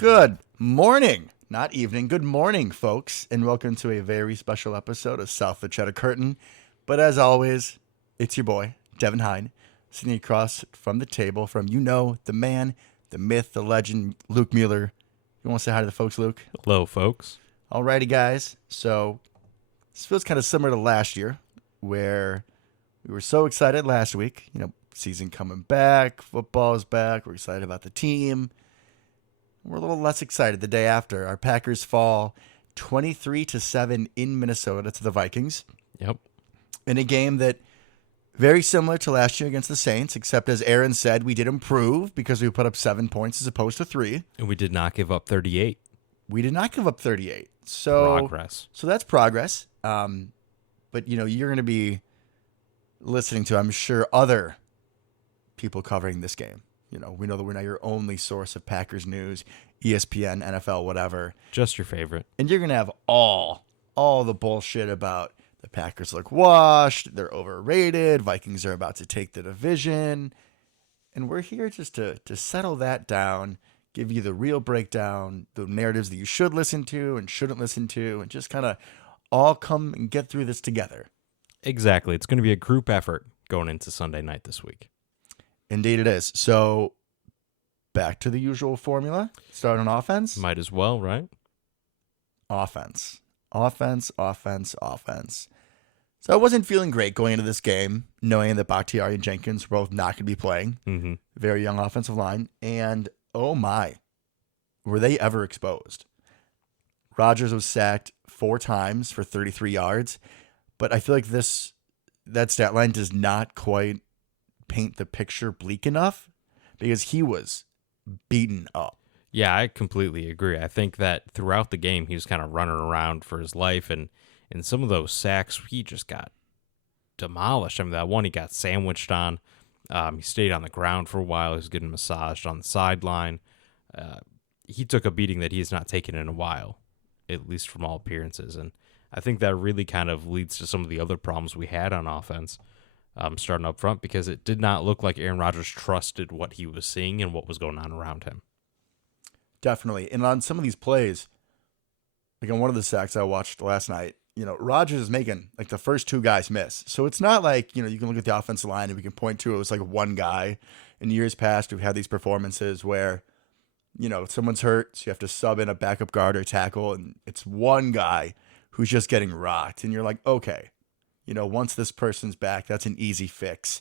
Good morning, not evening. Good morning, folks, and welcome to a very special episode of South of the Cheddar Curtain. But as always, it's your boy, Devin Hine, sitting across from the table from, the man, the myth, the legend, Luke Mueller. You want to say hi to the folks, Luke? Hello, folks. Alrighty, guys. So this feels kind of similar to last year, where we were so excited last week. Season coming back, football's back. We're excited about the team. We're a little less excited the day after. Our Packers fall 23-7 in Minnesota to the Vikings. Yep. In a game that very similar to last year against the Saints, except as Aaron said, we did improve because we put up 7 points as opposed to 3. And we did not give up 38. We did not give up 38. So Progress. So that's progress. But you're going to be listening to, I'm sure, other people covering this game. We know that we're not your only source of Packers news, ESPN, NFL, whatever. Just your favorite. And you're going to have all the bullshit about the Packers look washed, they're overrated, Vikings are about to take the division. And we're here just to settle that down, give you the real breakdown, the narratives that you should listen to and shouldn't listen to, and just kind of all come and get through this together. Exactly. It's going to be a group effort going into Sunday night this week. Indeed it is. So back to the usual formula. Start on offense. Might as well, right? Offense. So I wasn't feeling great going into this game, knowing that Bakhtiari and Jenkins were both not going to be playing. Mm-hmm. Very young offensive line. And, oh my, were they ever exposed. Rodgers was sacked 4 times for 33 yards. But I feel like that stat line does not quite paint the picture bleak enough because he was beaten up. Yeah, I completely agree. I think that throughout the game, he was kind of running around for his life, and in some of those sacks, he just got demolished. I mean, that one he got sandwiched on. He stayed on the ground for a while. He was getting massaged on the sideline. He took a beating that he has not taken in a while, at least from all appearances, and I think that really kind of leads to some of the other problems we had on offense. Starting up front, because it did not look like Aaron Rodgers trusted what he was seeing and what was going on around him. Definitely. And on some of these plays, like on one of the sacks I watched last night, Rodgers is making like the first 2 guys miss. So it's not like, you can look at the offensive line and we can point to it was like one guy. In years past, we've had these performances where, someone's hurt, so you have to sub in a backup guard or tackle, and it's one guy who's just getting rocked. And you're like, okay. Once this person's back, that's an easy fix.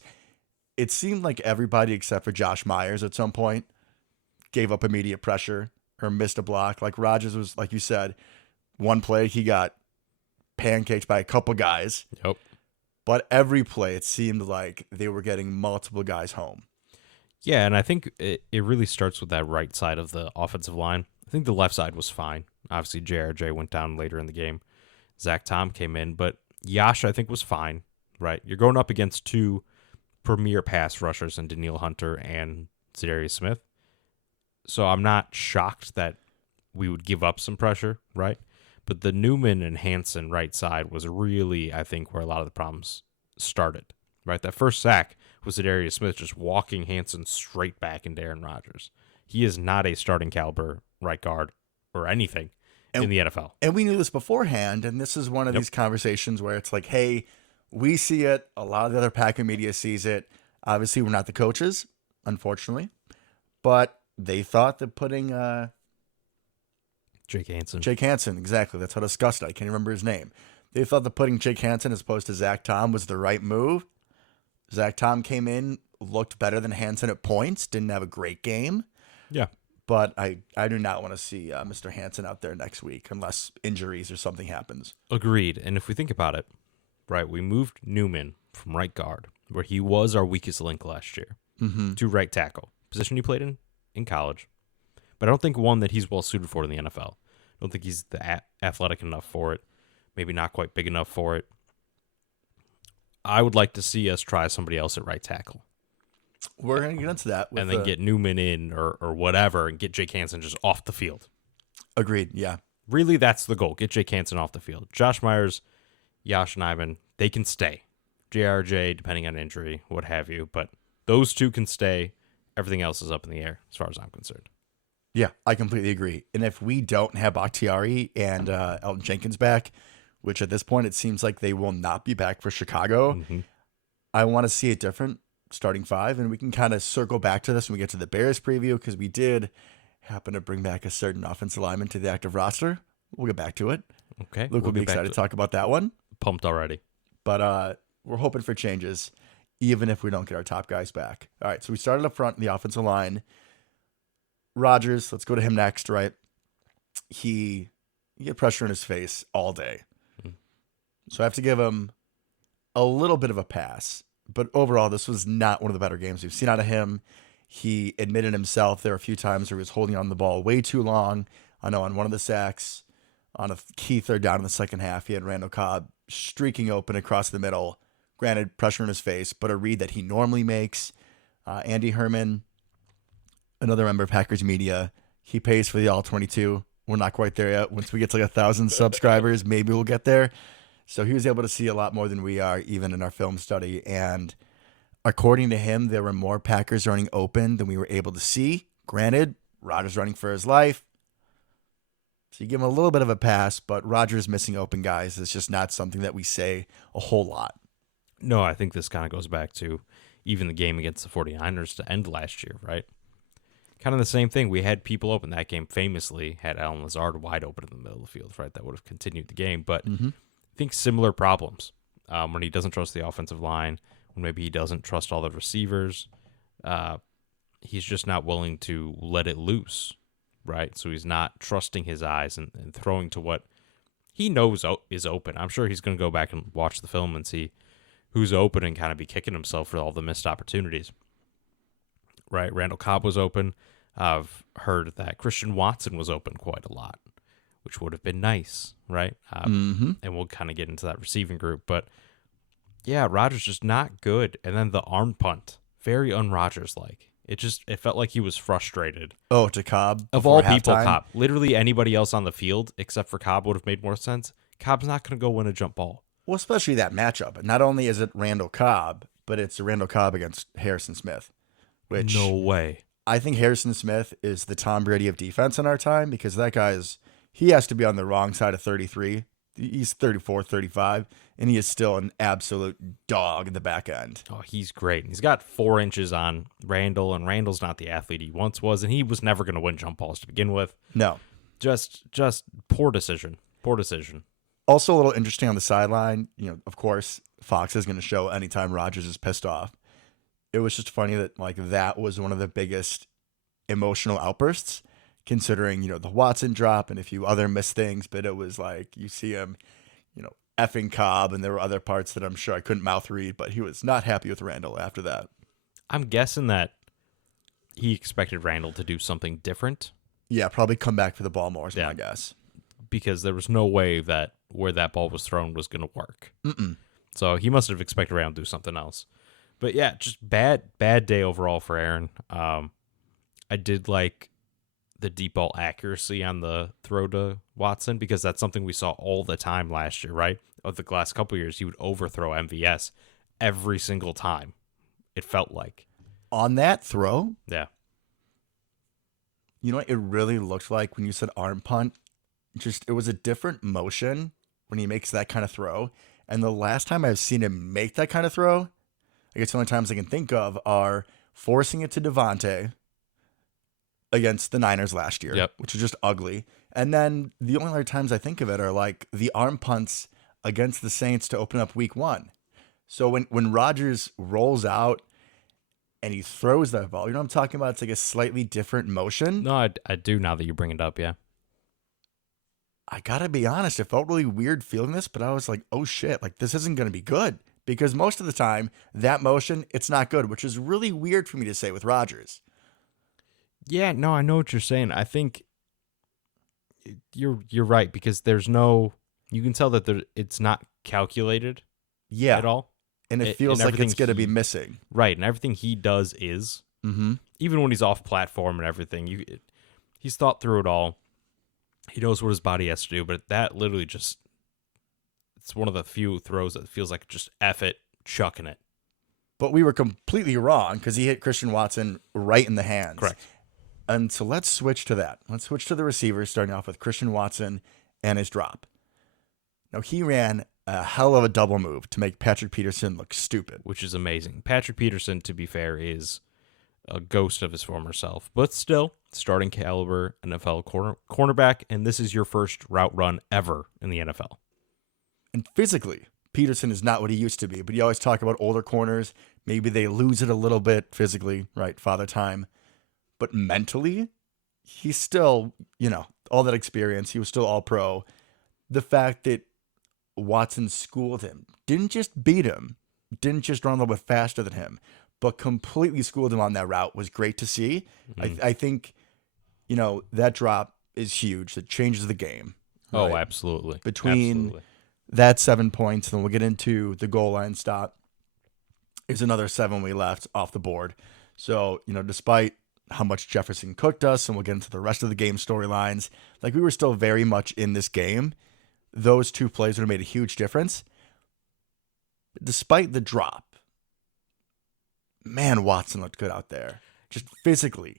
It seemed like everybody except for Josh Myers at some point gave up immediate pressure or missed a block. Like Rodgers was, like you said, one play he got pancaked by a couple guys. Yep. But every play it seemed like they were getting multiple guys home. Yeah, and I think it really starts with that right side of the offensive line. I think the left side was fine. Obviously, JRJ went down later in the game. Zach Tom came in, but Yash, I think, was fine, right? You're going up against 2 premier pass rushers in Danielle Hunter and Zadarius Smith. So I'm not shocked that we would give up some pressure, right? But the Newman and Hansen right side was really, I think, where a lot of the problems started, right? That first sack was Zadarius Smith just walking Hansen straight back into Aaron Rodgers. He is not a starting caliber right guard or anything in the NFL. And we knew this beforehand, and this is one of these conversations where it's like, hey, we see it, a lot of the other Packer media sees it. Obviously, we're not the coaches, unfortunately, but they thought that putting Jake Hansen, exactly, that's how disgusted. I can't remember his name. They thought that putting Jake Hansen as opposed to Zach Tom was the right move. Zach Tom came in, looked better than Hansen at points, didn't have a great game. Yeah. But I do not want to see Mr. Hansen out there next week unless injuries or something happens. Agreed. And if we think about it, right, we moved Newman from right guard, where he was our weakest link last year, to right tackle, position he played in college. But I don't think one that he's well suited for in the NFL. I don't think he's athletic enough for it, maybe not quite big enough for it. I would like to see us try somebody else at right tackle. We're going to get into that. And then get Newman in or whatever and get Jake Hansen just off the field. Agreed, yeah. Really, that's the goal. Get Jake Hansen off the field. Josh Myers, Yash Nyman, they can stay. JRJ, depending on injury, what have you. But those 2 can stay. Everything else is up in the air as far as I'm concerned. Yeah, I completely agree. And if we don't have Bakhtiari and Elton Jenkins back, which at this point it seems like they will not be back for Chicago, Hmm. I want to see a different starting five. And we can kind of circle back to this when we get to the Bears preview because we did happen to bring back a certain offensive lineman to the active roster. We'll get back to it. Okay, Luke we'll will be get back excited to to talk about that one. pumped already. But we're hoping for changes, even if we don't get our top guys back. All right, so we started up front in the offensive line. Rodgers, let's go to him next, right? He get pressure in his face all day. Mm. So I have to give him a little bit of a pass. But overall, this was not one of the better games we've seen out of him. He admitted himself there were a few times where he was holding on the ball way too long. I know on one of the sacks, on a key third down in the second half, he had Randall Cobb streaking open across the middle. Granted, pressure in his face, but a read that he normally makes. Andy Herman, another member of Packers Media, he pays for the All 22. We're not quite there yet. Once we get to like 1,000 subscribers, maybe we'll get there. So he was able to see a lot more than we are, even in our film study. And according to him, there were more Packers running open than we were able to see. Granted, Rodgers running for his life. So you give him a little bit of a pass, but Rodgers missing open guys is just not something that we say a whole lot. No, I think this kind of goes back to even the game against the 49ers to end last year, right? Kind of the same thing. We had people open. That game famously had Alan Lazard wide open in the middle of the field, right? That would have continued the game. But I think similar problems when he doesn't trust the offensive line, when maybe he doesn't trust all the receivers. He's just not willing to let it loose, right? So he's not trusting his eyes and throwing to what he knows is open. I'm sure he's going to go back and watch the film and see who's open and kind of be kicking himself for all the missed opportunities. Right, Randall Cobb was open. I've heard that Christian Watson was open quite a lot, which would have been nice, right? And we'll kind of get into that receiving group. But, yeah, Rodgers just not good. And then the arm punt, very un-Rodgers-like. It felt like he was frustrated. Oh, to Cobb? Of all people, halftime? Cobb. Literally anybody else on the field, except for Cobb, would have made more sense. Cobb's not going to go win a jump ball. Well, especially that matchup. Not only is it Randall Cobb, but it's Randall Cobb against Harrison Smith, which No way. I think Harrison Smith is the Tom Brady of defense in our time because that he has to be on the wrong side of 33. He's 34, 35, and he is still an absolute dog in the back end. Oh, he's great. He's got 4 inches on Randall, and Randall's not the athlete he once was, and he was never going to win jump balls to begin with. No. Just poor decision. Poor decision. Also a little interesting on the sideline, of course, Fox is going to show anytime Rodgers is pissed off. It was just funny that that was one of the biggest emotional outbursts, considering, the Watson drop and a few other missed things, but it was like you see him, effing Cobb, and there were other parts that I'm sure I couldn't mouth read, but he was not happy with Randall after that. I'm guessing that he expected Randall to do something different. Yeah, probably come back for the ball more is my guess. Because there was no way that where that ball was thrown was going to work. So he must have expected Randall to do something else. But yeah, just bad day overall for Aaron. I did like the deep ball accuracy on the throw to Watson because that's something we saw all the time last year, right? Of the last couple of years, he would overthrow MVS every single time. It felt like. On that throw, Yeah. you know what it really looked like when you said arm punt? It was a different motion when he makes that kind of throw. And the last time I've seen him make that kind of throw, I guess the only times I can think of are forcing it to Devontae against the Niners last year, which was just ugly. And then the only other times I think of it are like the arm punts against the Saints to open up week 1. So when Rodgers rolls out and he throws that ball, you know what I'm talking about? It's like a slightly different motion. No, I do now that you bring it up, yeah. I gotta be honest, it felt really weird feeling this, but I was like, oh shit, this isn't gonna be good. Because most of the time, that motion, it's not good, which is really weird for me to say with Rodgers. Yeah, no, I know what you're saying. I think you're right because there's no, you can tell that it's not calculated at all. And it feels like it's going to be missing. Right, and everything he does is. Even when he's off platform and everything, he's thought through it all. He knows what his body has to do, but that literally just, it's one of the few throws that feels like just F it, chucking it. But we were completely wrong because he hit Christian Watson right in the hands. Correct. And so let's switch to that. Let's switch to the receivers, starting off with Christian Watson and his drop. Now, he ran a hell of a double move to make Patrick Peterson look stupid. Which is amazing. Patrick Peterson, to be fair, is a ghost of his former self, but still starting caliber NFL cornerback, and this is your first route run ever in the NFL. And physically, Peterson is not what he used to be, but you always talk about older corners. Maybe they lose it a little bit physically, right? Father time. But mentally, he's still, all that experience. He was still all pro. The fact that Watson schooled him, didn't just beat him, didn't just run a little bit faster than him, but completely schooled him on that route was great to see. I think, that drop is huge. It changes the game. Oh, right? absolutely. Between that 7 points, and then we'll get into the goal line stop, is another 7 we left off the board. So, despite how much Jefferson cooked us, and we'll get into the rest of the game storylines, like we were still very much in this game. Those 2 plays would have made a huge difference. Despite the drop, man, Watson looked good out there, just physically.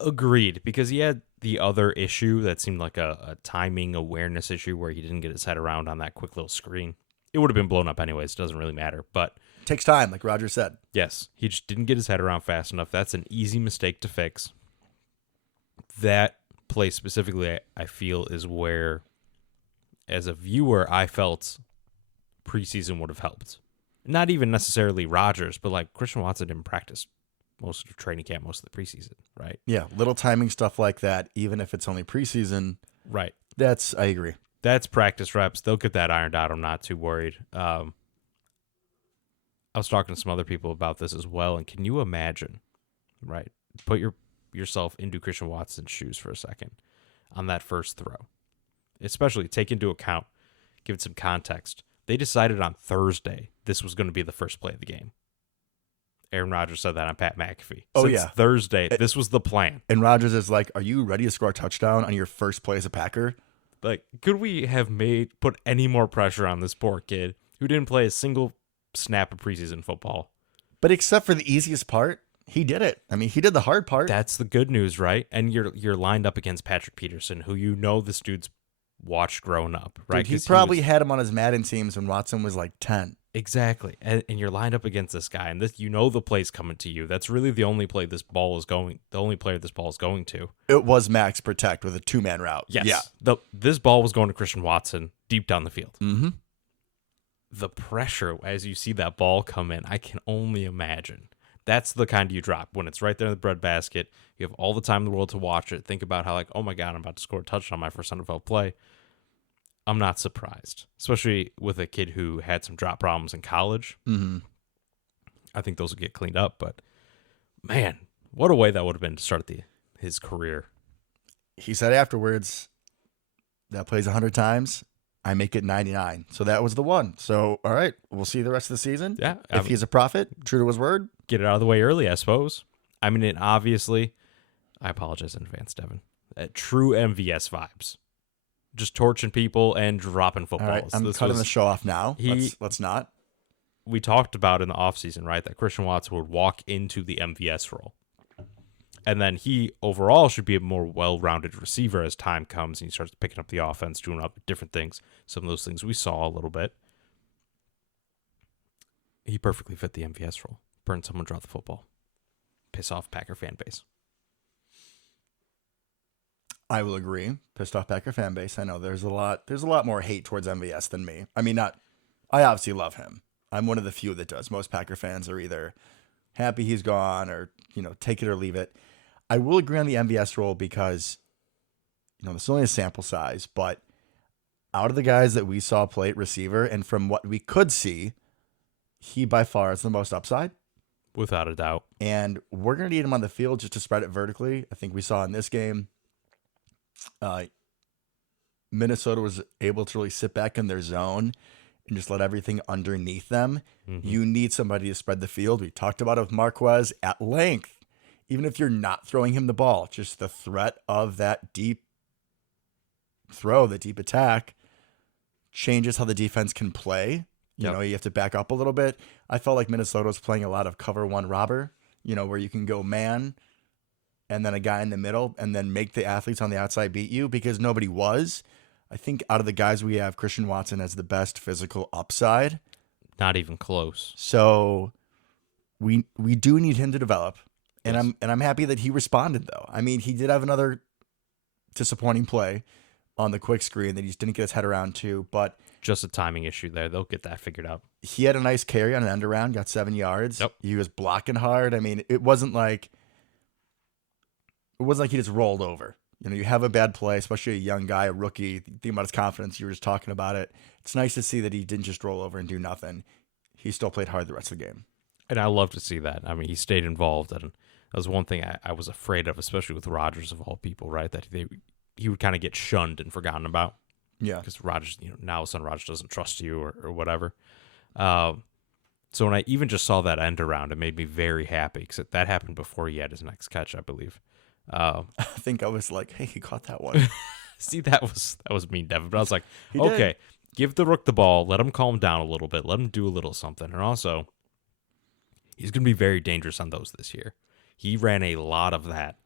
Agreed, because he had the other issue that seemed like a timing awareness issue where he didn't get his head around on that quick little screen. It would have been blown up anyways. Doesn't really matter, but it takes time, like Roger said. Yes, he just didn't get his head around fast enough. That's an easy mistake to fix. That play specifically, I feel, is where, as a viewer, I felt preseason would have helped. Not even necessarily Rodgers, but like Christian Watson didn't practice most of training camp, most of the preseason, right? Yeah, little timing stuff like that, even if it's only preseason. Right. I agree. That's practice reps. They'll get that ironed out. I'm not too worried. I was talking to some other people about this as well, and can you imagine, right? Put yourself into Christian Watson's shoes for a second on that first throw. Especially take into account, give it some context. They decided on Thursday this was going to be the first play of the game. Aaron Rodgers said that on Pat McAfee. Oh, Since yeah. Thursday, this was the plan. And Rodgers is like, are you ready to score a touchdown on your first play as a Packer? Like, could we have put any more pressure on this poor kid who didn't play a single snap of preseason football? But except for the easiest part, he did it. I mean, he did the hard part. That's the good news, right? And you're lined up against Patrick Peterson, who this dude's watched growing up, right? Dude, he probably had him on his Madden teams when Watson was like 10. Exactly. And you're lined up against this guy, and the play's coming to you. That's really the only player this ball is going to. It was max protect with a 2-man route. Yes. Yeah. This ball was going to Christian Watson deep down the field. Mm-hmm. The pressure as you see that ball come in, I can only imagine. That's the kind you drop when it's right there in the breadbasket. You have all the time in the world to watch it. Think about how, like, oh my God, I'm about to score a touchdown on my first NFL play. I'm not surprised, especially with a kid who had some drop problems in college. Mm-hmm. I think those will get cleaned up, but man, what a way that would have been to start his career. He said afterwards, that plays 100 times, I make it 99. So that was the one. So, all right, we'll see the rest of the season. Yeah. If he's a prophet, true to his word. Get it out of the way early, I suppose. I mean, it obviously, I apologize in advance, Devin. True MVS vibes. Just torching people and dropping footballs. All right, I'm cutting the show off now. Let's not. We talked about in the offseason, right, that Christian Watson would walk into the MVS role. And then he overall should be a more well-rounded receiver as time comes and he starts picking up the offense, doing up different things. Some of those things we saw a little bit. He perfectly fit the MVS role. Burn someone, drop the football. Piss off Packer fan base. I will agree. Pissed off Packer fan base. I know there's a lot more hate towards MVS than me. I mean, I obviously love him. I'm one of the few that does. Most Packer fans are either happy he's gone or, take it or leave it. I will agree on the MVS role because, there's only a sample size, but out of the guys that we saw play at receiver and from what we could see, he by far is the most upside. Without a doubt. And we're going to need him on the field just to spread it vertically. I think we saw in this game, Minnesota was able to really sit back in their zone and just let everything underneath them. Mm-hmm. You need somebody to spread the field. We talked about it with Marquez at length. Even if you're not throwing him the ball, just the threat of that deep throw, the deep attack, changes how the defense can play. You have to back up a little bit. I felt like Minnesota was playing a lot of cover one robber, where you can go man, and then a guy in the middle, and then make the athletes on the outside beat you because nobody was. I think out of the guys we have, Christian Watson has the best physical upside. Not even close. So we do need him to develop. And Yes. I'm happy that he responded though. I mean, he did have another disappointing play on the quick screen that he just didn't get his head around to, but Just a timing issue there. They'll get that figured out. he had a nice carry on an end around, got 7 yards. Yep. He was blocking hard. I mean, it wasn't like he just rolled over. You know, you have a bad play, especially a young guy, a rookie. Think about his confidence. You were just talking about it. It's nice to see that he didn't just roll over and do nothing. He still played hard the rest of the game. And I love to see that. I mean, he stayed involved, and that was one thing I was afraid of, especially with Rodgers of all people, right? That he would kind of get shunned and forgotten about Yeah. because Rodgers, now all of a sudden Rodgers doesn't trust you or whatever. So when I even just saw that end around, it made me very happy because that happened before he had his next catch, I believe. I think I was like, hey, he caught that one. See, that was mean, Devin. But I was like, He did. okay, give the rook the ball, let him calm down a little bit, let him do a little something, and also he's going to be very dangerous on those this year. He ran a lot of that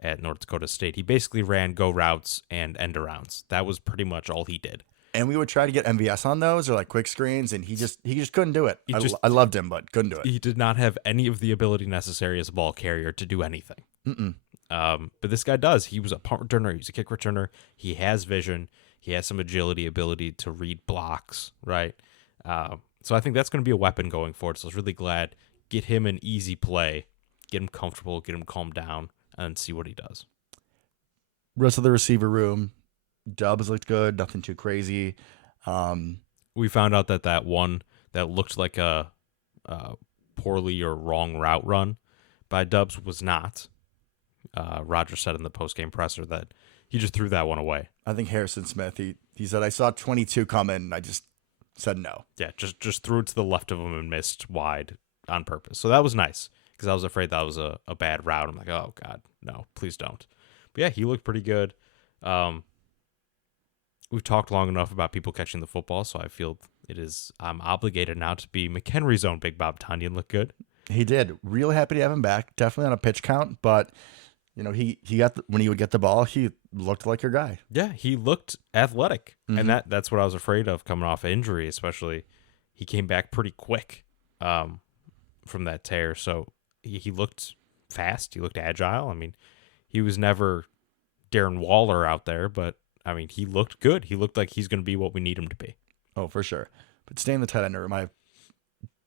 at North Dakota State. He basically ran go routes and end arounds. That was pretty much all he did. And we would try to get MVS on those or like quick screens, and he just couldn't do it. I loved him, but couldn't do it. He did not have any of the ability necessary as a ball carrier to do anything. Mm-mm. But this guy does. He was a punt returner. He was a kick returner. He has vision. He has some agility, ability to read blocks, right? So I think that's going to be a weapon going forward. So I was really glad. Get him an easy play, get him comfortable, get him calmed down, and see what he does. Rest of the receiver room, Dubs looked good. Nothing too crazy. We found out that one that looked like a poorly or wrong route run by Dubs was not. Roger said in the post-game presser that he just threw that one away. I think Harrison Smith, he said, I saw 22 coming, and I just said no. Yeah, just threw it to the left of him and missed wide on purpose. So that was nice because I was afraid that was a bad route. I'm like, oh, God, no, please don't. But yeah, he looked pretty good. We've talked long enough about people catching the football, so I feel I'm obligated now to be McHenry's own Big Bob Tonyan look good. He did. Real happy to have him back. Definitely on a pitch count, but he got when he would get the ball, he looked like your guy. Yeah, he looked athletic, and that's what I was afraid of coming off of injury. Especially, he came back pretty quick from that tear, so he looked fast. He looked agile. I mean, he was never Darren Waller out there, but I mean, he looked good. He looked like he's going to be what we need him to be. Oh, for sure. But staying in the tight end room, I have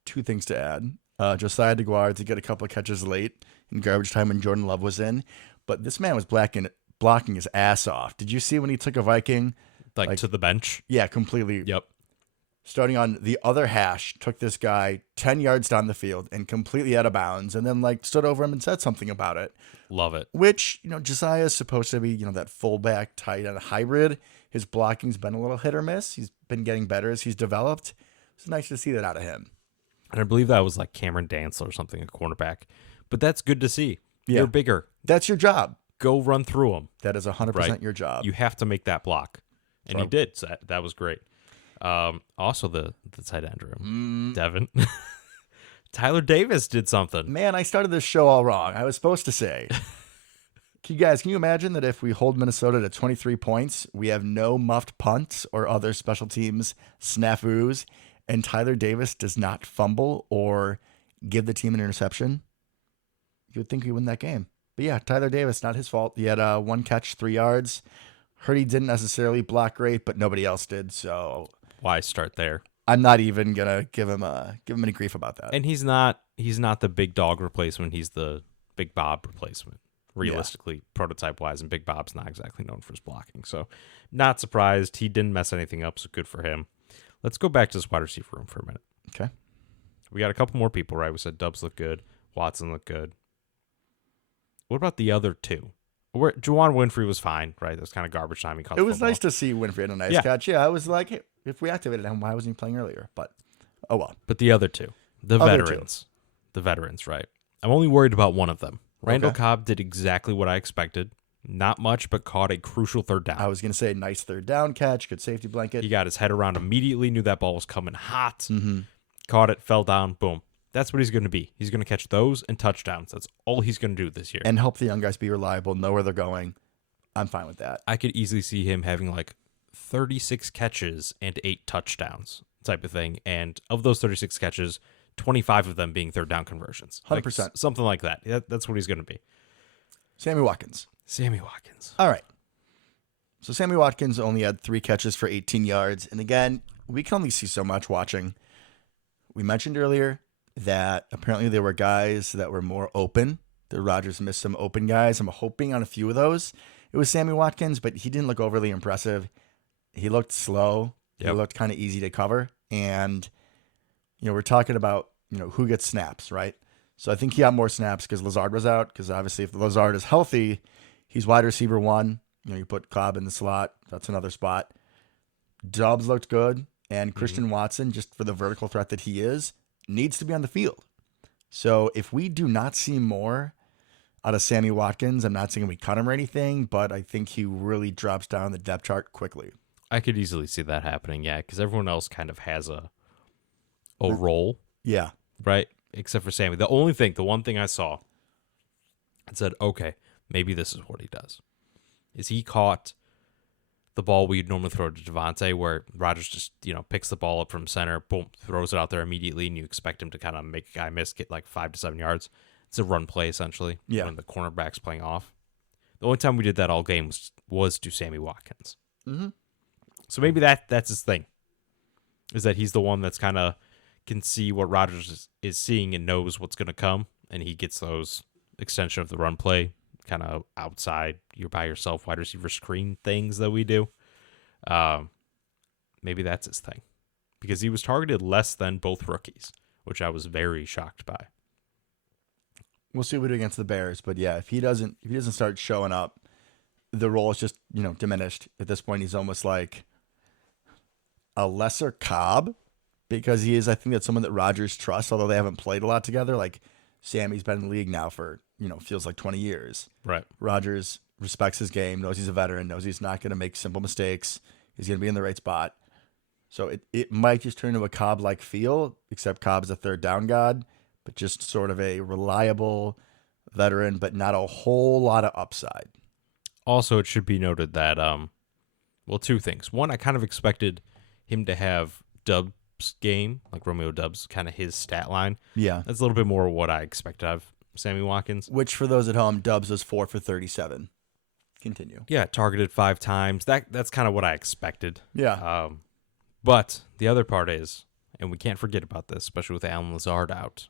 two things to add. Josiah DeGuara to get a couple of catches late in garbage time when Jordan Love was in, but this man was blocking his ass off. Did you see when he took a Viking? Like to the bench? Yeah, completely. Yep. Starting on the other hash, took this guy 10 yards down the field and completely out of bounds, and then stood over him and said something about it. Love it. Which, Josiah is supposed to be, that fullback tight end hybrid. His blocking's been a little hit or miss. He's been getting better as he's developed. It's nice to see that out of him. And I believe that was like Cameron Dansler or something, a cornerback. But that's good to see. Yeah. You're bigger. That's your job. Go run through them. That is 100% Right. your job. You have to make that block. And So- he did. So that was great. Also, the tight end room. Devin. Tyler Davis did something. Man, I started this show all wrong. I was supposed to say. Can you imagine that if we hold Minnesota to 23 points, we have no muffed punts or other special teams snafus, and Tyler Davis does not fumble or give the team an interception? You would think we win that game. But yeah, Tyler Davis, not his fault. He had one catch, 3 yards. Heard he didn't necessarily block great, but nobody else did. So Why start there? I'm not even gonna give him any grief about that. And he's not the big dog replacement. He's the Big Bob replacement. Realistically, prototype wise, and Big Bob's not exactly known for his blocking. So not surprised. He didn't mess anything up, so good for him. Let's go back to this wide receiver room for a minute. Okay. We got a couple more people, right? We said Dubs looked good. Watson looked good. What about the other two? Juwan Winfrey was fine, right? That was kind of garbage time. He caught It the was football. nice to see Winfrey had a nice Yeah. catch. Yeah, I was like, hey, if we activated him, why wasn't he playing earlier? But, oh well. But the other two, the Other veterans. The veterans, right? I'm only worried about one of them. Randall Okay. Cobb did exactly what I expected. Not much, but caught a crucial third down. I was going to say nice third down catch, good safety blanket. He got his head around immediately, knew that ball was coming hot, Mm-hmm. caught it, fell down, boom. That's what he's going to be. He's going to catch those and touchdowns. That's all he's going to do this year. And help the young guys be reliable, know where they're going. I'm fine with that. I could easily see him having like 36 catches and 8 touchdowns type of thing. And of those 36 catches, 25 of them being third down conversions. 100%. Like, something like that. That's what he's going to be. Sammy Watkins. Sammy Watkins. All right. So Sammy Watkins only had 3 catches for 18 yards. And again, we can only see so much watching. We mentioned earlier that apparently there were guys that were more open. The Rodgers missed some open guys. I'm hoping on a few of those it was Sammy Watkins, but he didn't look overly impressive. He looked slow. He looked kind of easy to cover. And, we're talking about, who gets snaps, right? So I think he got more snaps because Lazard was out. Because obviously if Lazard is healthy, he's wide receiver 1. You put Cobb in the slot. That's another spot. Dobbs looked good. And Christian Watson, just for the vertical threat that he is, needs to be on the field. So if we do not see more out of Sammy Watkins, I'm not saying we cut him or anything, but I think he really drops down the depth chart quickly. I could easily see that happening, yeah, because everyone else kind of has a role. Yeah. Right? Except for Sammy. The one thing I saw and said, okay, maybe this is what he does, is he caught the ball we'd normally throw to Devontae, where Rodgers just, picks the ball up from center, boom, throws it out there immediately, and you expect him to kind of make a guy miss, get like 5 to 7 yards. It's a run play, essentially, when the cornerback's playing off. The only time we did that all game was to Sammy Watkins. Mm-hmm. So maybe that's his thing, is that he's the one that's kind of can see what Rodgers is seeing and knows what's going to come, and he gets those extension of the run play, kind of outside, you're by yourself, wide receiver screen things that we do. Maybe that's his thing, because he was targeted less than both rookies, which I was very shocked by. We'll see what we do against the Bears, but yeah, if he doesn't start showing up, the role is just diminished. At this point, he's almost like a lesser Cobb, because he is. I think that's someone that Rodgers trusts, although they haven't played a lot together. Like Sammy's been in the league now for feels like 20 years. Right. Rodgers respects his game, knows he's a veteran, knows he's not going to make simple mistakes. He's going to be in the right spot. So it might just turn into a Cobb-like feel, except Cobb's a third down god, but just sort of a reliable veteran, but not a whole lot of upside. Also, it should be noted that, 2 things. One, I kind of expected him to have Dubs' game, like Romeo Dubs, kind of his stat line. Yeah. That's a little bit more what I expected of Sammy Watkins. Which, for those at home, Dubs was 4 for 37. Continue. Yeah, targeted 5 times. That's kind of what I expected. Yeah. But the other part is, and we can't forget about this, especially with Allen Lazard out.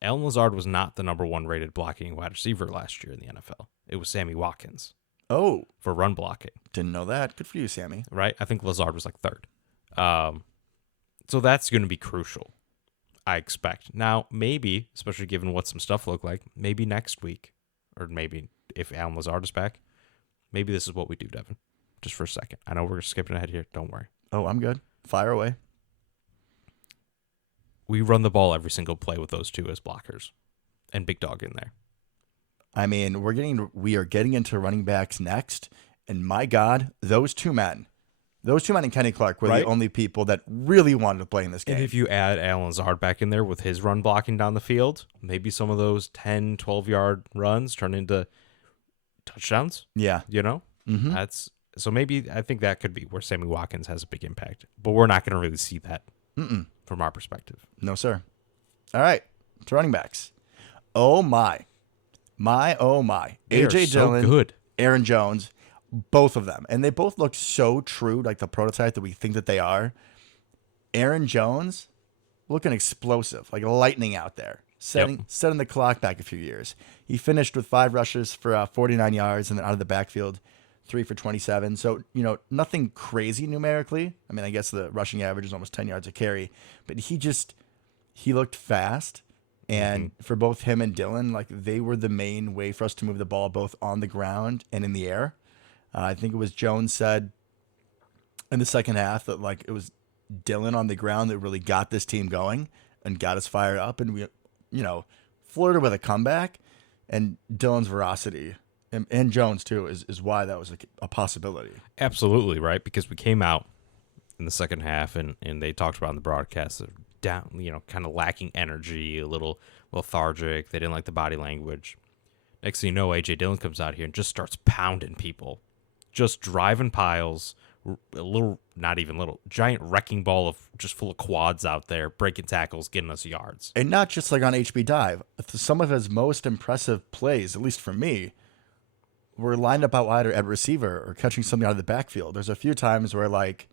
Allen Lazard was not the number 1 rated blocking wide receiver last year in the NFL. It was Sammy Watkins. Oh. For run blocking. Didn't know that. Good for you, Sammy. Right? I think Lazard was like 3rd. So that's going to be crucial, I expect. Now, maybe, especially given what some stuff looked like, maybe next week, or maybe if Allen Lazard is back, maybe this is what we do, Devin. Just for a second. I know we're skipping ahead here. Don't worry. Oh, I'm good. Fire away. We run the ball every single play with those 2 as blockers, and Big Dog in there. I mean, we are getting into running backs next, and my God, those two men and Kenny Clark were the only people that really wanted to play in this game. And if you add Allen Lazard back in there with his run blocking down the field, maybe some of those 10, 12-yard runs turn into touchdowns. Yeah. Mm-hmm. So maybe I think that could be where Sammy Watkins has a big impact. But we're not going to really see that from our perspective. No, sir. All right. To running backs. Oh, my. Oh, my. A.J. Dillon, so good. Aaron Jones, both of them. And they both look so true, like the prototype that we think that they are. Aaron Jones looking explosive, like lightning out there, setting the clock back a few years. He finished with 5 rushes for 49 yards, and then out of the backfield, 3 for 27. So, nothing crazy numerically. I mean, I guess the rushing average is almost 10 yards a carry, but he looked fast. And for both him and Dillon, like they were the main way for us to move the ball both on the ground and in the air. I think it was Jones said in the second half that like it was Dillon on the ground that really got this team going and got us fired up. And we, flirted with a comeback, and Dillon's veracity and Jones too is why that was a possibility. Absolutely, right? Because we came out in the second half and they talked about in the broadcast down, kind of lacking energy, a little lethargic. They didn't like the body language. Next thing you know, A.J. Dillon comes out here and just starts pounding people, just driving piles, a little, not even little, giant wrecking ball of just full of quads out there, breaking tackles, getting us yards. And not just like on HB Dive. Some of his most impressive plays, at least for me, were lined up out wide or at receiver or catching something out of the backfield. There's a few times where like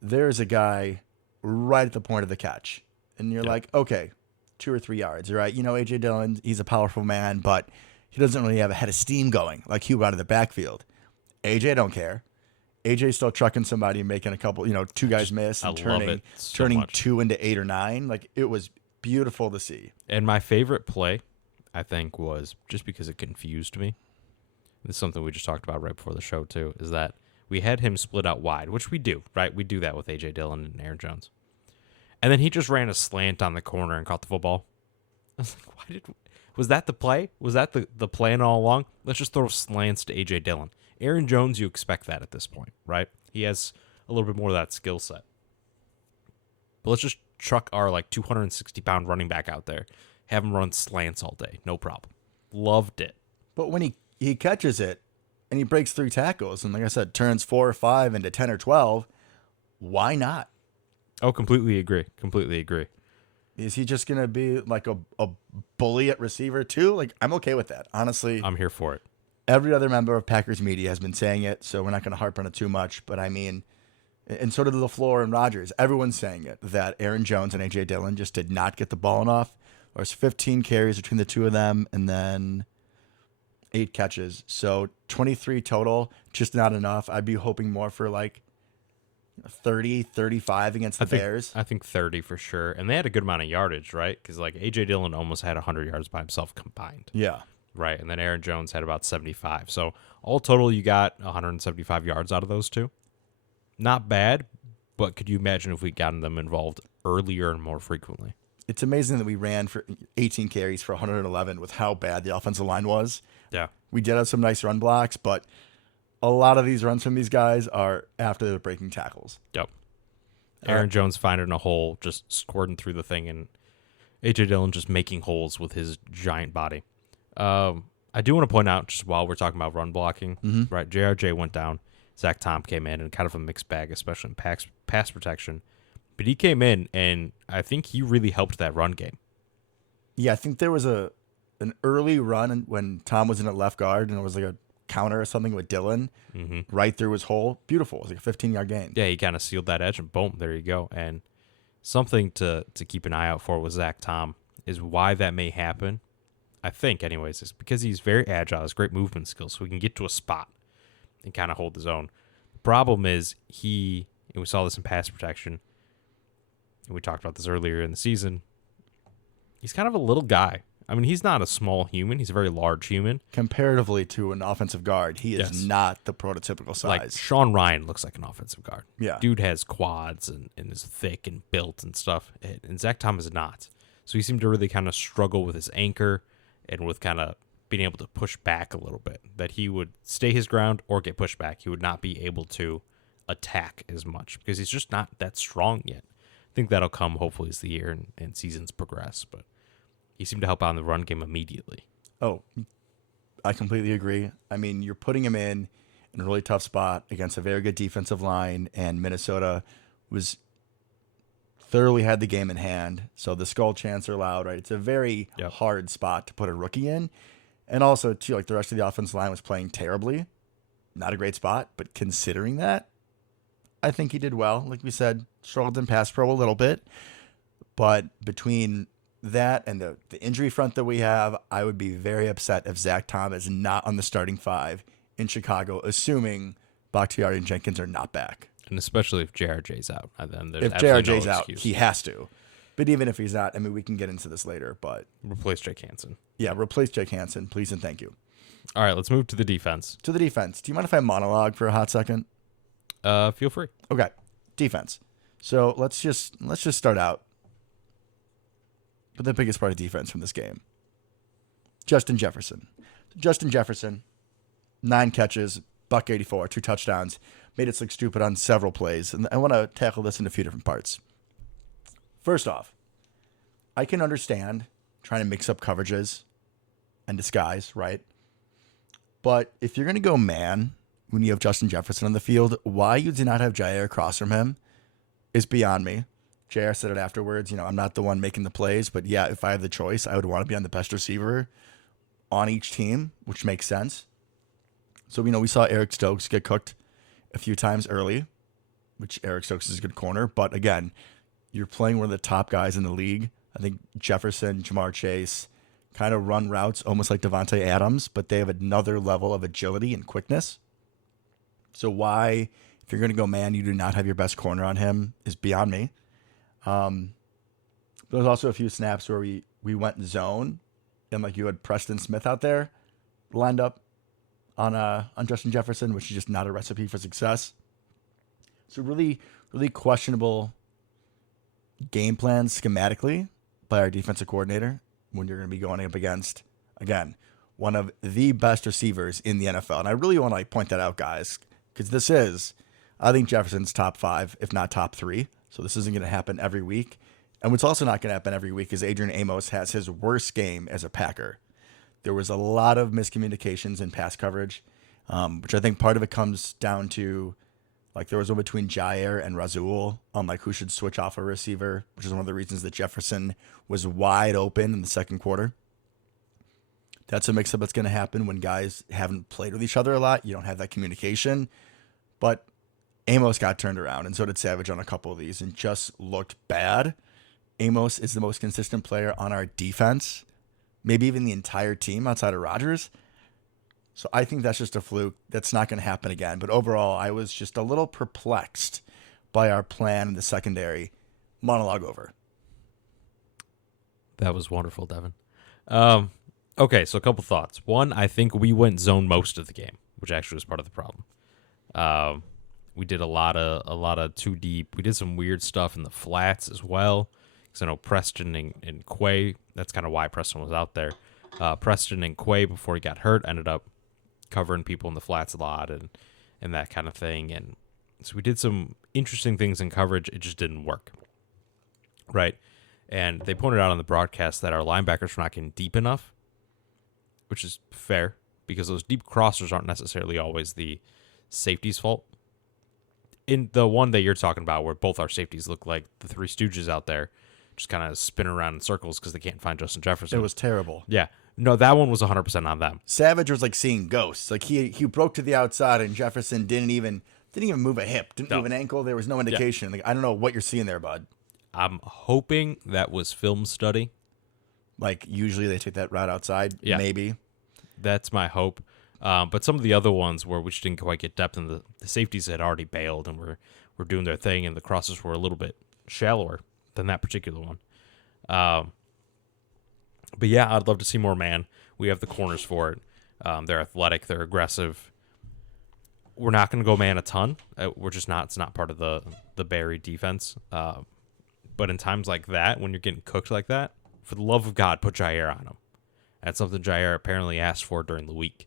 there's a guy right at the point of the catch, and you're like, okay, 2 or 3 yards, right? A.J. Dillon, he's a powerful man, but he doesn't really have a head of steam going like he would out of the backfield. A.J. don't care. AJ's still trucking somebody and making a couple, 2 guys miss and turning much. 2 into 8 or 9. Like, it was beautiful to see. And my favorite play, I think, was just because it confused me. This is something we just talked about right before the show, too, is that we had him split out wide, which we do, right? We do that with A.J. Dillon and Aaron Jones. And then he just ran a slant on the corner and caught the football. I was like, was that the play? Was that the plan all along? Let's just throw slants to A.J. Dillon. Aaron Jones, you expect that at this point, right? He has a little bit more of that skill set. But let's just chuck our 260-pound running back out there, have him run slants all day, no problem. Loved it. But when he catches it and he breaks 3 tackles and, like I said, turns 4 or 5 into 10 or 12, why not? Oh, completely agree. Completely agree. Is he just going to be like a bully at receiver too? Like, I'm okay with that. Honestly, I'm here for it. Every other member of Packers media has been saying it, so we're not going to harp on it too much. But I mean, and so did LaFleur and Rodgers. Everyone's saying it, that Aaron Jones and A.J. Dillon just did not get the ball enough. There's 15 carries between the two of them, and then 8 catches. So 23 total, just not enough. I'd be hoping more for 30, 35 against the Bears. I think 30 for sure. And they had a good amount of yardage, right? Because A.J. Dillon almost had 100 yards by himself combined. Yeah. Right, and then Aaron Jones had about 75. So all total, you got 175 yards out of those two. Not bad, but could you imagine if we'd gotten them involved earlier and more frequently? It's amazing that we ran for 18 carries for 111 with how bad the offensive line was. Yeah. We did have some nice run blocks, but a lot of these runs from these guys are after they're breaking tackles. Yep. Aaron Jones finding a hole, just squirting through the thing, and A.J. Dillon just making holes with his giant body. I do want to point out, just while we're talking about run blocking, right? JRJ went down. Zach Tom came in, and kind of a mixed bag, especially in pass protection. But he came in, and I think he really helped that run game. Yeah, I think there was an early run when Tom was in at left guard, and it was like a counter or something with Dillon right through his hole. Beautiful. It was like a 15-yard gain. Yeah, he kind of sealed that edge, and boom, there you go. And something to keep an eye out for with Zach Tom is why that may happen. I think, anyways, is because he's very agile, has great movement skills, so he can get to a spot and kind of hold his own. The problem is and we saw this in pass protection, and we talked about this earlier in the season, he's kind of a little guy. I mean, he's not a small human. He's a very large human. Comparatively to an offensive guard, he is not the prototypical size. Like, Sean Ryan looks like an offensive guard. Yeah. Dude has quads and is thick and built and stuff, and Zach Tom is not. So he seemed to really kind of struggle with his anchor and with kind of being able to push back a little bit, that he would stay his ground or get pushed back. He would not be able to attack as much because he's just not that strong yet. I think that'll come hopefully as the year and seasons progress, but he seemed to help out in the run game immediately. Oh, I completely agree. I mean, you're putting him in a really tough spot against a very good defensive line, and Minnesota thoroughly had the game in hand. So the skull chants are loud, right? It's a very hard spot to put a rookie in. And also, too, the rest of the offensive line was playing terribly. Not a great spot, but considering that, I think he did well. Like we said, struggled in pass pro a little bit. But between that and the injury front that we have, I would be very upset if Zach Tom is not on the starting 5 in Chicago, assuming Bakhtiari and Jenkins are not back. And especially if JRJ's out. Then there's if JRJ's out, he has to. But even if he's not, I mean, we can get into this later. But replace Jake Hansen. Yeah, replace Jake Hansen, please and thank you. All right, let's move to the defense. Do you mind if I monologue for a hot second? Feel free. Okay, defense. So let's just start out with the biggest part of defense from this game. Justin Jefferson. 9 catches, $184, 2 touchdowns. Made us look stupid on several plays. And I want to tackle this in a few different parts. First off, I can understand trying to mix up coverages and disguise, right? But if you're going to go man when you have Justin Jefferson on the field, why you do not have Jair across from him is beyond me. Jair said it afterwards. I'm not the one making the plays, but yeah, if I had the choice, I would want to be on the best receiver on each team, which makes sense. So, we saw Eric Stokes get cooked a few times early, which Eric Stokes is a good corner. But again, you're playing one of the top guys in the league. I think Jefferson, Jamar Chase kind of run routes almost like Devontae Adams, but they have another level of agility and quickness. So why, if you're going to go man, you do not have your best corner on him is beyond me. There was also a few snaps where we went zone, and like you had Preston Smith out there lined up on Justin Jefferson, which is just not a recipe for success. So really, really questionable game plan schematically by our defensive coordinator when you're going to be going up against, again, one of the best receivers in the NFL. And I really want to point that out, guys, because I think Jefferson's top 5, if not top 3. So this isn't going to happen every week. And what's also not going to happen every week is Adrian Amos has his worst game as a Packer. There was a lot of miscommunications in pass coverage, which I think part of it comes down to, like, there was one between Jair and Rasul on like who should switch off a receiver, which is one of the reasons that Jefferson was wide open in the second quarter. That's a mix-up that's going to happen when guys haven't played with each other a lot. You don't have that communication. But Amos got turned around, and so did Savage on a couple of these, and just looked bad. Amos is the most consistent player on our defense, maybe even the entire team outside of Rodgers. So I think that's just a fluke. That's not going to happen again. But overall, I was just a little perplexed by our plan in the secondary. Monologue over. That was wonderful, Devin. Okay, so a couple thoughts. One, I think we went zone most of the game, which actually was part of the problem. We did a lot of too deep. We did some weird stuff in the flats as well. Because I know Preston and Quay, that's kind of why Preston was out there. Preston and Quay, before he got hurt, ended up covering people in the flats a lot and that kind of thing. And so we did some interesting things in coverage. It just didn't work. Right? And they pointed out on the broadcast that our linebackers were not getting deep enough, which is fair because those deep crossers aren't necessarily always the safety's fault. In the one that you're talking about where both our safeties look like the Three Stooges out there, just kind of spin around in circles because they can't find Justin Jefferson. It was terrible. Yeah. No, that one was 100% on them. Savage was like seeing ghosts. Like he broke to the outside, and Jefferson didn't even move a hip, didn't move an ankle. There was no indication. Yeah. Like, I don't know what you're seeing there, bud. I'm hoping that was film study. Like usually they take that route outside. Yeah. Maybe. That's my hope. But some of the other ones where we just didn't quite get depth, and the safeties had already bailed and were doing their thing, and the crosses were a little bit shallower than that particular one. But yeah, I'd love to see more man. We have the corners for it. They're athletic. They're aggressive. We're not going to go man a ton. We're just not. It's not part of the Barry defense. But in times like that, when you're getting cooked like that, for the love of God, put Jair on him. That's something Jair apparently asked for during the week.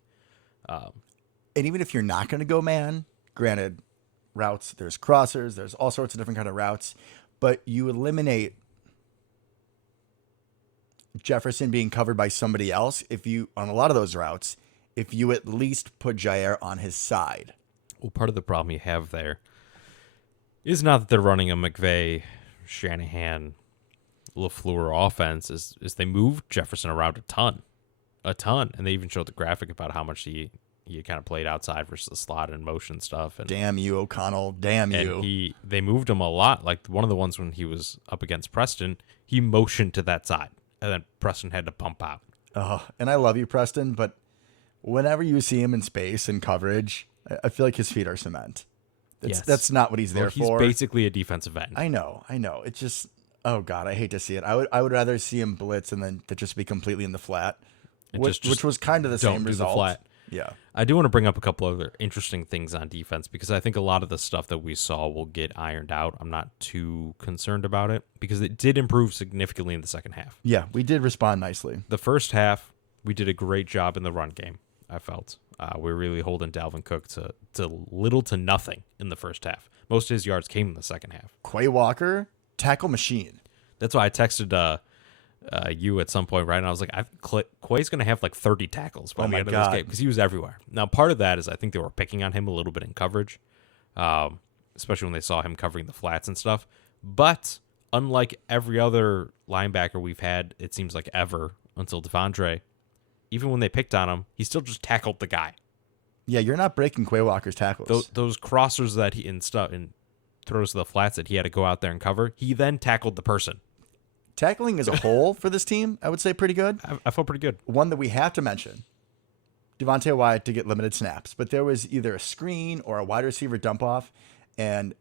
And even if you're not going to go man, granted, routes, there's crossers, there's all sorts of different kind of routes, but you eliminate Jefferson being covered by somebody else on a lot of those routes, if you at least put Jair on his side. Well, part of the problem you have there is not that they're running a McVay, Shanahan, LaFleur offense, is they moved Jefferson around a ton. And they even showed the graphic about how much he kind of played outside versus the slot and motion stuff. And damn you, O'Connell. Damn you. And they moved him a lot. Like one of the ones when he was up against Preston, he motioned to that side, and then Preston had to pump out. And I love you, Preston, but whenever you see him in space and coverage, I feel like his feet are cement. That's not what he's there for. He's basically a defensive end. I know. It's just, oh God, I hate to see it. I would rather see him blitz and then to just be completely in the flat, which was kind of the same result. The flat. Yeah. I do want to bring up a couple other interesting things on defense because I think a lot of the stuff that we saw will get ironed out. I'm not too concerned about it because it did improve significantly in the second half. Yeah, we did respond nicely. The first half, we did a great job in the run game, I felt. We were really holding Dalvin Cook to little to nothing in the first half. Most of his yards came in the second half. Quay Walker, tackle machine. That's why I texted you at some point, right? And I was like, Quay's going to have like 30 tackles by Oh the my end of this God. game because he was everywhere. Now, part of that is I think they were picking on him a little bit in coverage, especially when they saw him covering the flats and stuff. But unlike every other linebacker we've had, it seems like ever until Devondre, even when they picked on him, he still just tackled the guy. Yeah, you're not breaking Quay Walker's tackles. Those crossers that he and stuff and throws to the flats that he had to go out there and cover, he then tackled the person. Tackling as a whole for this team, I would say pretty good. I felt pretty good. One that we have to mention, Devontae Wyatt to get limited snaps, but there was either a screen or a wide receiver dump off, and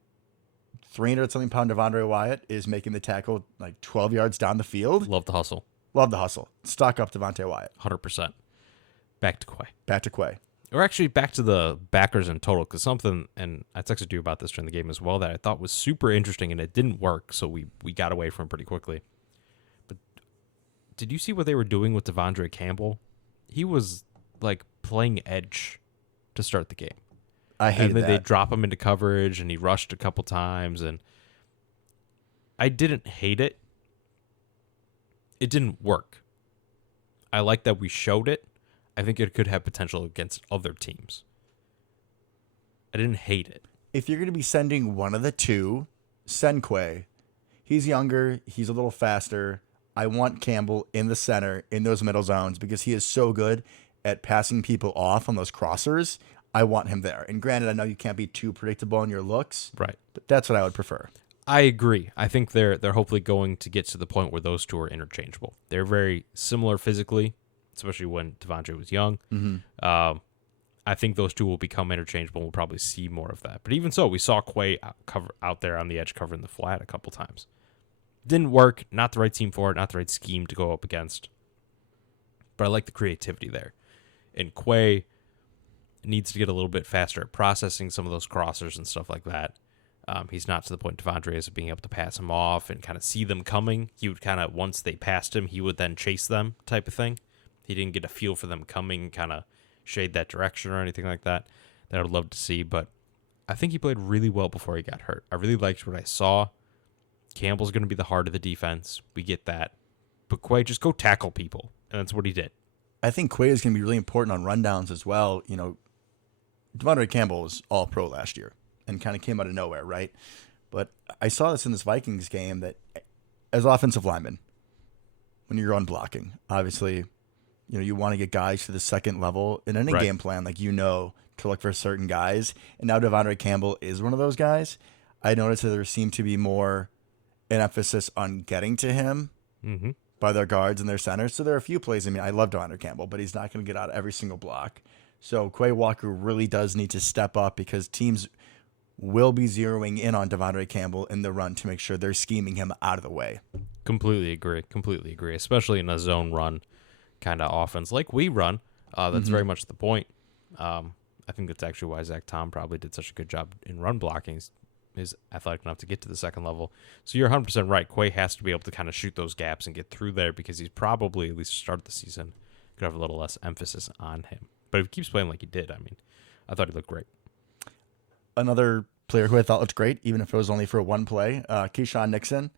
300-something pound Devondre Wyatt is making the tackle like 12 yards down the field. Love the hustle. Love the hustle. Stock up Devontae Wyatt. 100%. Back to Quay. Back to Quay. Or actually back to the backers in total, because something, and I texted you about this during the game as well, that I thought was super interesting, and it didn't work, so we got away from it pretty quickly. But did you see what they were doing with Devondre Campbell? He was like playing edge to start the game. I hated and then that. they drop him into coverage, and he rushed a couple times, and I didn't hate it. It didn't work. I like that we showed it. I think it could have potential against other teams. I didn't hate it. If you're going to be sending one of the two, send Quay. He's younger. He's a little faster. I want Campbell in the center, in those middle zones, because he is so good at passing people off on those crossers. I want him there. And granted, I know you can't be too predictable in your looks, Right. but that's what I would prefer. I agree. I think they're hopefully going to get to the point where those two are interchangeable. They're very similar physically, especially when Devondre was young. Mm-hmm. I think those two will become interchangeable. We'll probably see more of that. But even so, we saw Quay out there on the edge covering the flat a couple times. Didn't work. Not the right team for it. Not the right scheme to go up against. But I like the creativity there. And Quay needs to get a little bit faster at processing some of those crossers and stuff like that. He's not to the point Devondre is of being able to pass them off and kind of see them coming. He would kind of, once they passed him, he would then chase them type of thing. He didn't get a feel for them coming, kind of shade that direction or anything like that. That I would love to see. But I think he played really well before he got hurt. I really liked what I saw. Campbell's going to be the heart of the defense. We get that. But Quay, just go tackle people. And that's what he did. I think Quay is going to be really important on rundowns as well. You know, Devondre Campbell was all pro last year and kind of came out of nowhere, right? But I saw this in this Vikings game that as offensive linemen, when you're on blocking, obviously, you know, you want to get guys to the second level in any Right. game plan, like, you know, to look for certain guys. And now Devondre Campbell is one of those guys. I noticed that there seemed to be more an emphasis on getting to him Mm-hmm. by their guards and their centers. So there are a few plays. I mean, I love Devondre Campbell, but he's not going to get out of every single block. So Quay Walker really does need to step up because teams will be zeroing in on Devondre Campbell in the run to make sure they're scheming him out of the way. Completely agree. Especially in a zone run kind of offense like we run. That's very much the point. I think that's actually why Zach Tom probably did such a good job in run blocking. He's athletic enough to get to the second level. So you're 100% right. Quay has to be able to kind of shoot those gaps and get through there because he's probably, at least to start the season, could have a little less emphasis on him. But if he keeps playing like he did, I mean, I thought he looked great. Another player who I thought looked great, even if it was only for one play, Keyshawn Nixon.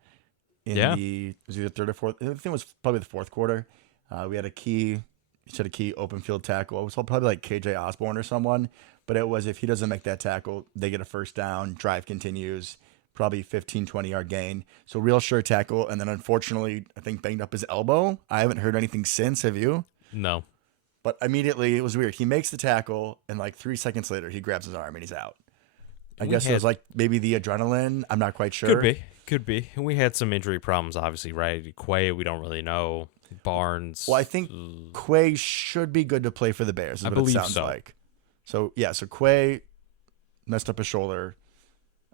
It was either third or fourth. I think it was probably the fourth quarter. We had a key open field tackle. It was probably like KJ Osborne or someone, but it was if he doesn't make that tackle, they get a first down, drive continues, probably 15, 20-yard gain. So real sure tackle. And then unfortunately, I think banged up his elbow. I haven't heard anything since. Have you? No. But immediately it was weird. He makes the tackle, and like 3 seconds later, he grabs his arm and he's out. I guess it was like maybe the adrenaline. I'm not quite sure. Could be. And we had some injury problems, obviously, right? Quay, we don't really know. Barnes. Well, I think Quay should be good to play for the Bears. Is I what believe it sounds so. like. So yeah, so Quay messed up his shoulder.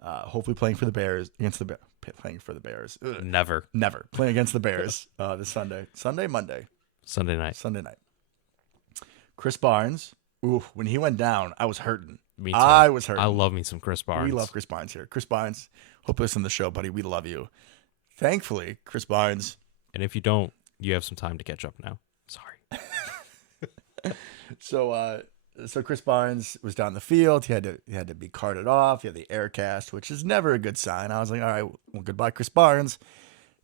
Hopefully playing for the Bears against the playing for the Bears. Ugh. Never. Playing against the Bears this Monday, Sunday night. Chris Barnes. Ooh, when he went down, I was hurting. Me too. I was hurting. I love me some Chris Barnes. We love Chris Barnes here. Chris Barnes, hope you listen to the show, buddy. We love you. Thankfully, Chris Barnes. And if you don't, you have some time to catch up now. Sorry. So Chris Barnes was down the field. He had to be carted off. He had the air cast, which is never a good sign. I was like, all right, well, goodbye, Chris Barnes.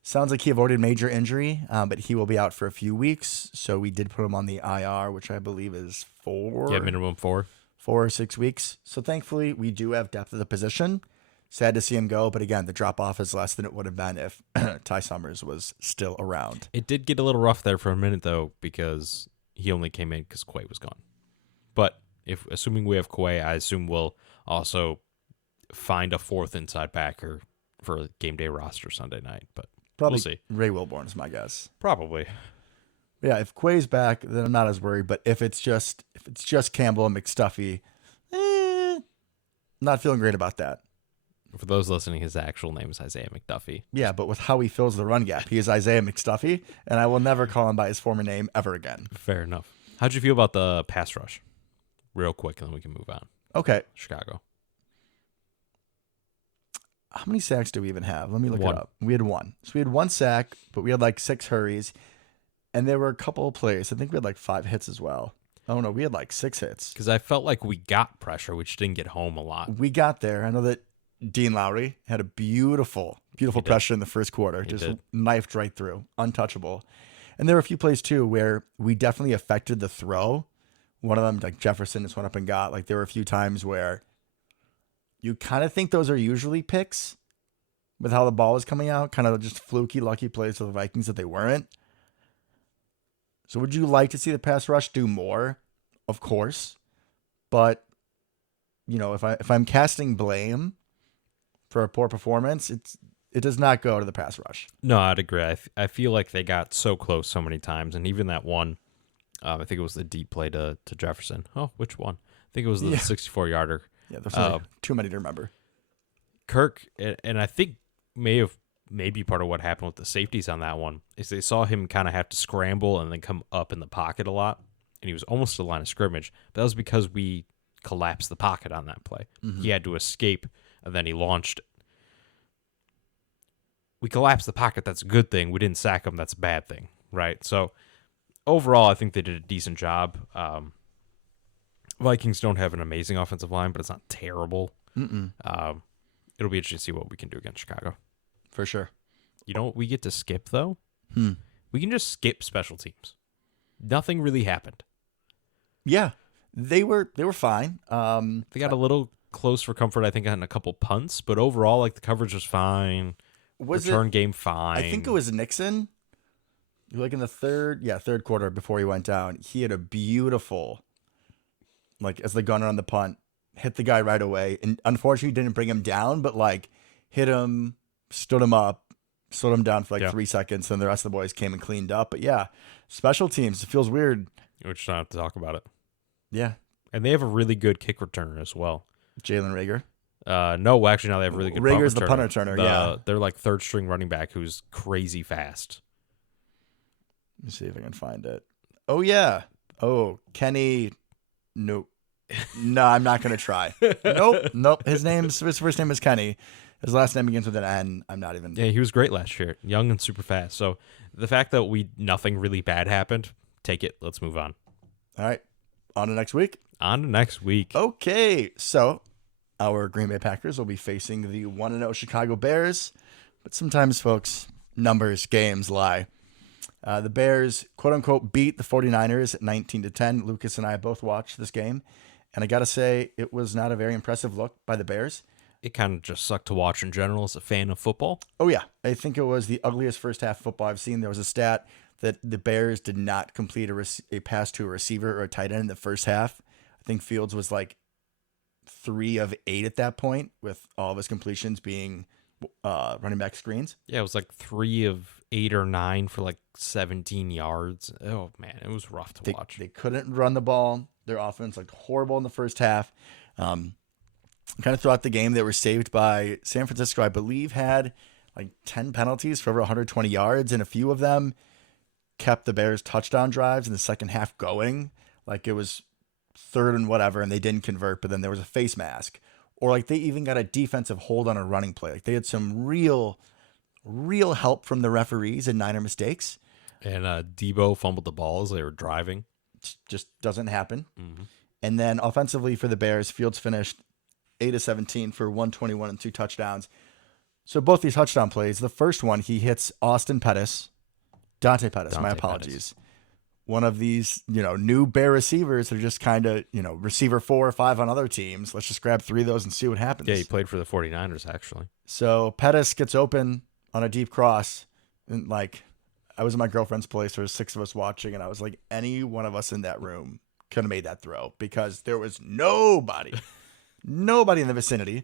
Sounds like he avoided major injury, but he will be out for a few weeks. So we did put him on the IR, which I believe is Yeah, minimum 4. 4 or 6 weeks. So thankfully, we do have depth of the position. Sad to see him go, but again, the drop off is less than it would have been if Ty Summers was still around. It did get a little rough there for a minute though, because he only came in because Quay was gone. But if assuming we have Quay, I assume we'll also find a fourth inside backer for a game day roster Sunday night. But Probably we'll see. Ray Wilborn is my guess. Probably. Yeah, if Quay's back, then I'm not as worried. But if it's just Campbell and McStuffy, not feeling great about that. For those listening, his actual name is Isaiah McDuffie. Yeah, but with how he fills the run gap, he is Isaiah McStuffy, and I will never call him by his former name ever again. Fair enough. How'd you feel about the pass rush? Real quick, and then we can move on. Okay. Chicago. How many sacks do we even have? Let me look One. it up. We had one. So we had one sack, but we had like 6 hurries, and there were a couple of plays. I think we had like 5 hits as well. Oh, no, we had like 6 hits. Because I felt like we got pressure, we just didn't get home a lot. We got there. I know that Dean Lowry had a beautiful pressure in the first quarter. Just did. knifed right through. Untouchable. And there were a few plays, too, where we definitely affected the throw. One of them, like Jefferson, just went up and got. Like, there were a few times where you kind of think those are usually picks with how the ball was coming out. Kind of just fluky, lucky plays for the Vikings that they weren't. So would you like to see the pass rush do more? Of course. But, you know, if I'm casting blame for a poor performance, it does not go to the pass rush. No, I'd agree. I feel like they got so close so many times, and even that one, I think it was the deep play to Jefferson. Oh, which one? I think it was the 64-yarder. Yeah, there's too many to remember. Kirk, and I think maybe part of what happened with the safeties on that one is they saw him kind of have to scramble and then come up in the pocket a lot, and he was almost to the line of scrimmage. But that was because we collapsed the pocket on that play. Mm-hmm. He had to escape, and then he launched it. We collapsed the pocket. That's a good thing. We didn't sack him. That's a bad thing, right? So overall, I think they did a decent job. Vikings don't have an amazing offensive line, but it's not terrible. It'll be interesting to see what we can do against Chicago. For sure. You know what we get to skip, though? We can just skip special teams. Nothing really happened. Yeah, they were fine. They got a little close for comfort, I think, on a couple punts, but overall, like, the coverage was fine. Return game fine. I think it was Nixon. Like in the third quarter before he went down, he had a beautiful, like as the gunner on the punt, hit the guy right away. And unfortunately didn't bring him down, but like hit him, stood him up, slowed him down for like 3 seconds. And the rest of the boys came and cleaned up. But yeah, special teams, it feels weird. We just don't have to talk about it. Yeah. And they have a really good kick returner as well. Jalen Rager. No, actually, now they have really good Rager's punt the punt returner, yeah. They're like third string running back who's crazy fast. Let me see if I can find it. Oh, yeah. Oh, Kenny. Nope. No, I'm not going to try. Nope. His first name is Kenny. His last name begins with an N. I'm not even. Yeah, he was great last year. Young and super fast. So the fact that nothing really bad happened, take it. Let's move on. All right. On to next week. Okay. So our Green Bay Packers will be facing the 1-0 Chicago Bears. But sometimes, folks, numbers, games lie. The Bears, quote-unquote, beat the 49ers at 19-10. Lucas and I both watched this game. And I got to say, it was not a very impressive look by the Bears. It kind of just sucked to watch in general as a fan of football. Oh, yeah. I think it was the ugliest first half of football I've seen. There was a stat that the Bears did not complete a pass to a receiver or a tight end in the first half. I think Fields was like 3 of 8 at that point, with all of his completions being running back screens. Yeah, it was like 3 of 8 or 9 for like 17 yards. Oh, man, it was rough to watch. They couldn't run the ball. Their offense looked horrible in the first half. Kind of throughout the game, they were saved by San Francisco, I believe, had like 10 penalties for over 120 yards, and a few of them kept the Bears' touchdown drives in the second half going. Like it was 3rd and whatever, and they didn't convert, but then there was a face mask. Or like they even got a defensive hold on a running play. Like they had some real help from the referees and Niner mistakes. And Debo fumbled the ball as they were driving. Just doesn't happen. Mm-hmm. And then offensively for the Bears, Fields finished 8 of 17 for 121 and 2 touchdowns. So both these touchdown plays, the first one, he hits Dante Pettis, my Dante apologies. One of these, new Bear receivers that are just kind of, receiver 4 or 5 on other teams. Let's just grab 3 of those and see what happens. Yeah, he played for the 49ers, actually. So Pettis gets open on a deep cross. And I was at my girlfriend's place. There was 6 of us watching. And I was like, any one of us in that room could have made that throw because there was nobody in the vicinity.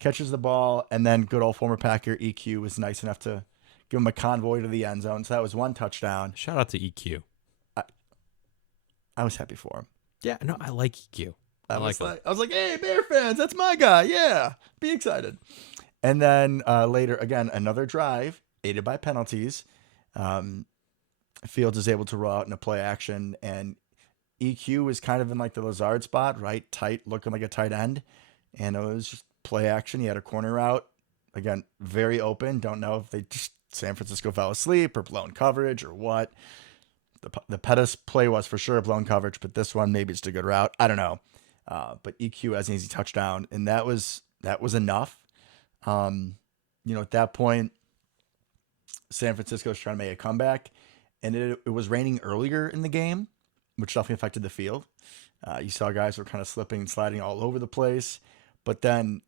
Catches the ball. And then good old former Packer EQ was nice enough to give him a convoy to the end zone. So that was 1 touchdown. Shout out to EQ. I was happy for him. Yeah, no, I like EQ. I was like, hey, Bear fans, that's my guy. Yeah, be excited. And then later, again, another drive aided by penalties. Fields is able to roll out in a play action, and EQ was kind of in the Lazard spot, right? Tight, looking like a tight end. And it was just play action. He had a corner route. Again, very open. Don't know if San Francisco fell asleep or blown coverage or what. The Pettis play was for sure blown coverage, but this one, maybe it's a good route. I don't know. But EQ has an easy touchdown, and that was enough. At that point, San Francisco was trying to make a comeback, and it was raining earlier in the game, which definitely affected the field. You saw guys were kind of slipping and sliding all over the place. But then,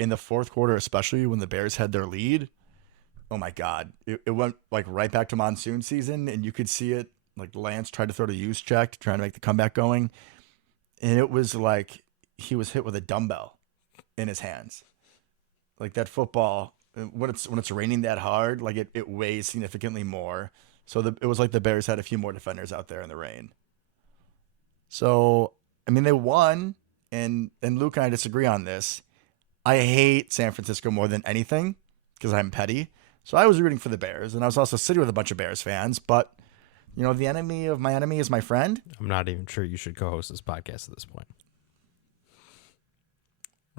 in the fourth quarter, especially when the Bears had their lead, oh my God, it went right back to monsoon season, and you could see it. Lance tried to throw the use check, trying to make the comeback going. And it was like he was hit with a dumbbell in his hands. That football, when it's raining that hard, it weighs significantly more. So it was like the Bears had a few more defenders out there in the rain. So, I mean, they won, and Luke and I disagree on this. I hate San Francisco more than anything because I'm petty. So I was rooting for the Bears, and I was also sitting with a bunch of Bears fans, but the enemy of my enemy is my friend. I'm not even sure you should co-host this podcast at this point.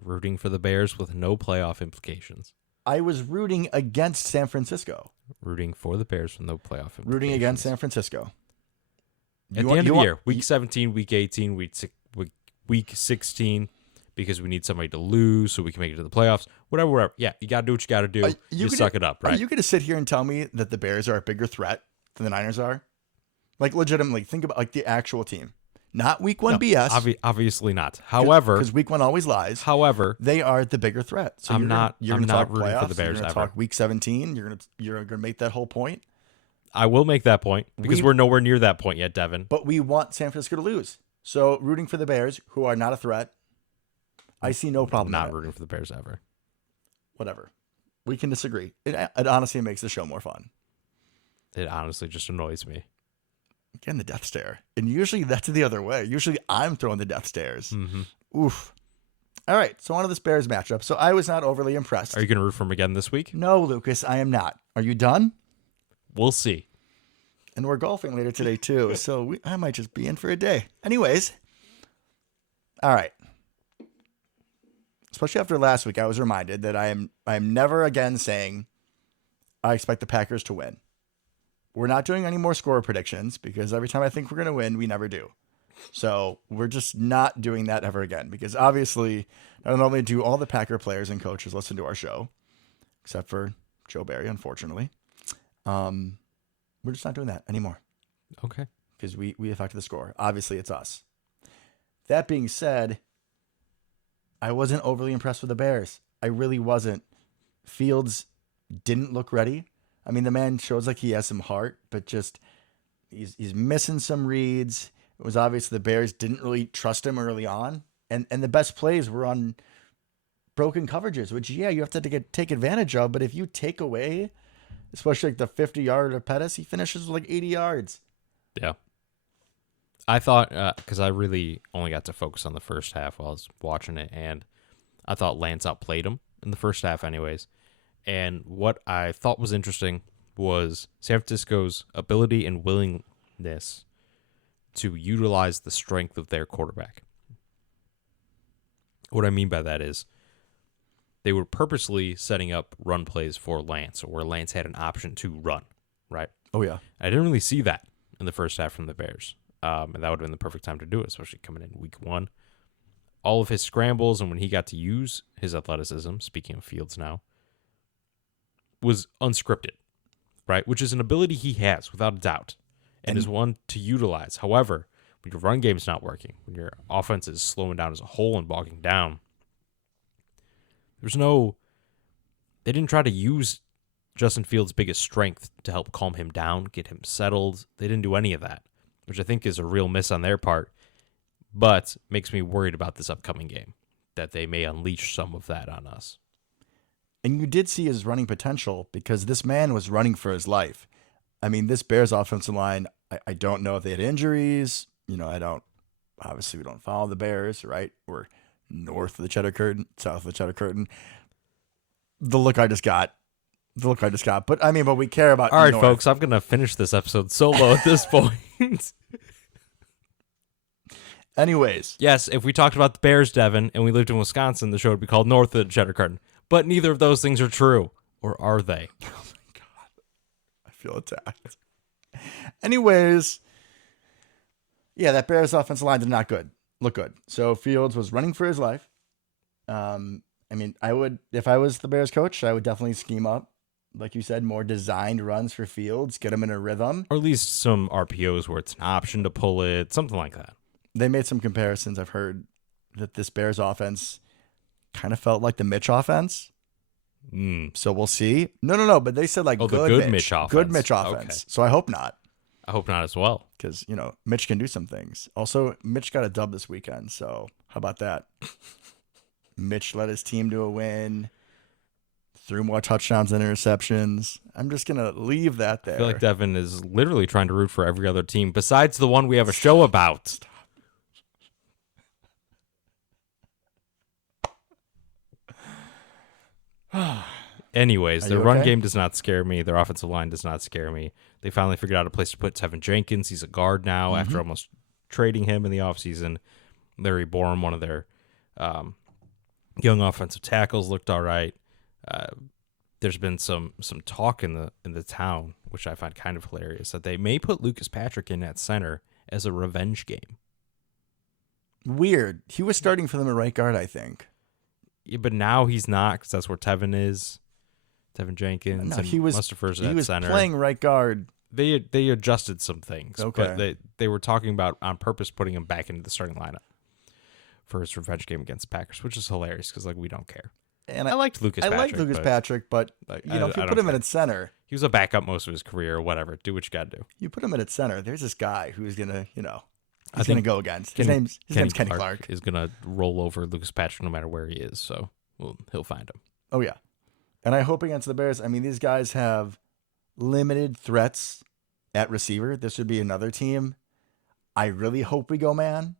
Rooting for the Bears with no playoff implications. I was rooting against San Francisco. Rooting for the Bears with no playoff implications. Rooting against San Francisco. At the end of the year, week 17, week 18, week 16, because we need somebody to lose so we can make it to the playoffs. Whatever. Yeah, you got to do what you got to do. You suck it up, right? Are you going to sit here and tell me that the Bears are a bigger threat than the Niners are? Legitimately, think about the actual team. Not week 1 BS. Obviously not. However, because week 1 always lies. However, they are the bigger threat. So I'm not rooting playoffs, for the Bears you're ever. Talk week 17. You're gonna make that whole point. I will make that point because we're nowhere near that point yet, Devin. But we want San Francisco to lose. So rooting for the Bears, who are not a threat, I see no problem. Not rooting for the Bears ever. Whatever. We can disagree. It honestly makes the show more fun. It honestly just annoys me. Again, the death stare. And usually that's the other way. Usually I'm throwing the death stares. Mm-hmm. Oof. All right. So on to this Bears matchup. So I was not overly impressed. Are you going to root for him again this week? No, Lucas, I am not. Are you done? We'll see. And we're golfing later today too. So I might just be in for a day. Anyways. All right. Especially after last week, I was reminded that I am never again saying I expect the Packers to win. We're not doing any more score predictions because every time I think we're going to win, we never do. So we're just not doing that ever again because obviously not only do all the Packer players and coaches listen to our show, except for Joe Barry, unfortunately, we're just not doing that anymore. Okay. Because we affect the score. Obviously, it's us. That being said, I wasn't overly impressed with the Bears. I really wasn't. Fields didn't look ready. I mean, the man shows like he has some heart, but just he's missing some reads. It was obvious the Bears didn't really trust him early on. And the best plays were on broken coverages, which, yeah, you have to take advantage of. But if you take away, especially the 50-yard of Pettis, he finishes with 80 yards. Yeah. I thought, because I really only got to focus on the first half while I was watching it, and I thought Lance outplayed him in the first half anyways. And what I thought was interesting was San Francisco's ability and willingness to utilize the strength of their quarterback. What I mean by that is they were purposely setting up run plays for Lance, where Lance had an option to run, right? Oh, yeah. I didn't really see that in the first half from the Bears. And that would have been the perfect time to do it, especially coming in week 1. All of his scrambles and when he got to use his athleticism, speaking of Fields now, was unscripted, right? Which is an ability he has without a doubt and is one to utilize. However, when your run game's not working, when your offense is slowing down as a whole and bogging down, they didn't try to use Justin Fields' biggest strength to help calm him down, get him settled. They didn't do any of that, which I think is a real miss on their part, but makes me worried about this upcoming game, that they may unleash some of that on us. And you did see his running potential because this man was running for his life. I mean, this Bears offensive line, I don't know if they had injuries. Obviously we don't follow the Bears, right? We're north of the Cheddar Curtain, south of the Cheddar Curtain. The look I just got. But we care about. All right, north. folks, I'm going to finish this episode solo at this point. Anyways. Yes, if we talked about the Bears, Devin, and we lived in Wisconsin, the show would be called North of the Cheddar Curtain. But neither of those things are true. Or are they? Oh my God. I feel attacked. Anyways. Yeah, that Bears offensive line did not look good. So Fields was running for his life. If I was the Bears coach, I would definitely scheme up, like you said, more designed runs for Fields, get him in a rhythm. Or at least some RPOs where it's an option to pull it, something like that. They made some comparisons. I've heard that this Bears offense kind of felt like the Mitch offense. So we'll see. No. But they said the good Mitch offense. Good Mitch offense. Okay. So I hope not. I hope not as well. Because, Mitch can do some things. Also, Mitch got a dub this weekend. So how about that? Mitch led his team to a win. Threw more touchdowns than interceptions. I'm just going to leave that there. I feel like Devin is literally trying to root for every other team besides the one we have a show about. Anyways, their run game does not scare me. Their offensive line does not scare me. They finally figured out a place to put Tevin Jenkins. He's a guard now after almost trading him in the offseason. Larry Borum, one of their young offensive tackles, looked all right. There's been some talk in the town, which I find kind of hilarious, that they may put Lucas Patrick in at center as a revenge game. Weird. He was starting for them at right guard, I think. Yeah, but now he's not because that's where Tevin is. Tevin Jenkins. No, and he was center. Playing right guard. They adjusted some things, but they were talking about on purpose putting him back into the starting lineup for his revenge game against the Packers, which is hilarious because we don't care. And I liked Lucas Patrick. I like Lucas Patrick, but if you put him in at center, he was a backup most of his career or whatever. Do what you got to do. You put him in at center. There's this guy who's gonna, he's gonna go against. His name's Kenny Clark. Is gonna roll over Lucas Patrick no matter where he is. So he'll find him. Oh yeah, and I hope against the Bears. I mean, these guys have limited threats at receiver. This would be another team. I really hope we go man.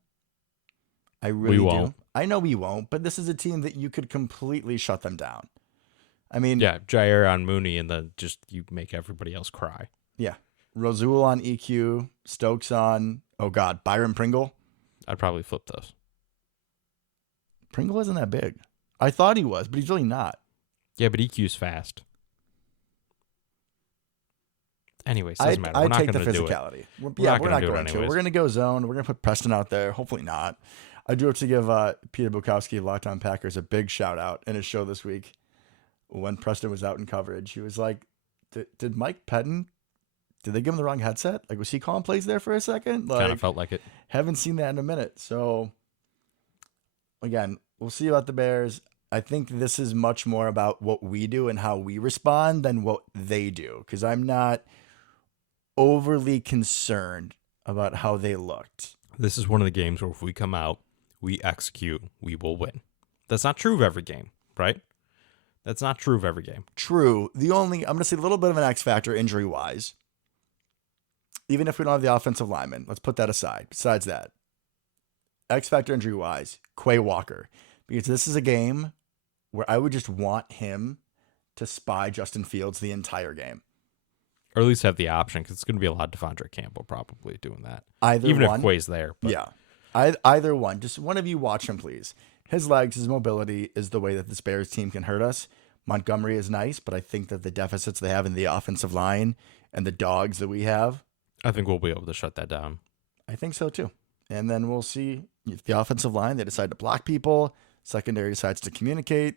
I really do. I know we won't, but this is a team that you could completely shut them down. I mean, yeah, Jair on Mooney, and then just you make everybody else cry. Yeah, Rasul on EQ, Stokes on Byron Pringle. I'd probably flip those. Pringle isn't that big. I thought he was, but he's really not. Yeah, but EQ's fast. Anyways, doesn't matter. We're not take the going to do physicality. it. We're not going to. We're going to go zone. We're going to put Preston out there. Hopefully not. I do have to give Peter Bukowski of Locked On Packers a big shout out in his show this week. When Preston was out in coverage, he was like, "Did Mike Pettin? Did they give him the wrong headset? Like, was he calling plays there for a second? Kind of felt like it. Haven't seen that in a minute. So, again, we'll see about the Bears. I think this is much more about what we do and how we respond than what they do, because I'm not overly concerned about how they looked. This is one of the games where if we come out, we execute, we will win. That's not true of every game, right? That's not true of every game. True. I'm going to say a little bit of an X factor injury-wise. Even if we don't have the offensive lineman, let's put that aside. Besides that, X factor injury-wise, Quay Walker. Because this is a game where I would just want him to spy Justin Fields the entire game. Or at least have the option, because it's going to be a lot of Devondre Campbell probably doing that. Even if Quay's there. But. Yeah. Either one. Just one of you watch him, please. His legs, his mobility is the way that this Bears team can hurt us. Montgomery is nice, but I think that the deficits they have in the offensive line and the dogs that we have, I think we'll be able to shut that down. I think so too. And then we'll see if the offensive line, they decide to block people, secondary decides to communicate.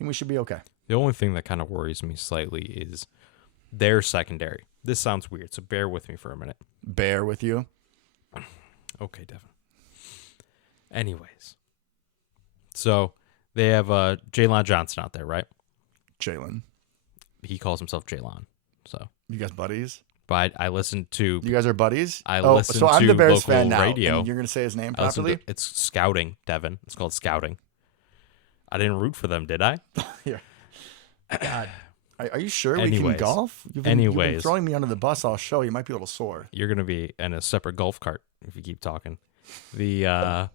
I think we should be okay. The only thing that kind of worries me slightly is their secondary. This sounds weird, so bear with me for a minute. Bear with you. Okay, Devin. Anyways, so they have Jalen Johnson out there, right? Jalen. He calls himself Jalen. So You guys buddies? but I listened to You guys are buddies? listened so I'm to the Bears local fan now. radio. And you're going to say his name I listened properly? to- it's scouting, Devin. It's called scouting. I didn't root for them, did I? Here. God. Are you sure we can Anyways. golf? You've been Anyways. throwing me under the bus all show. You might be a little sore. You're gonna be in a separate golf cart if you keep talking. The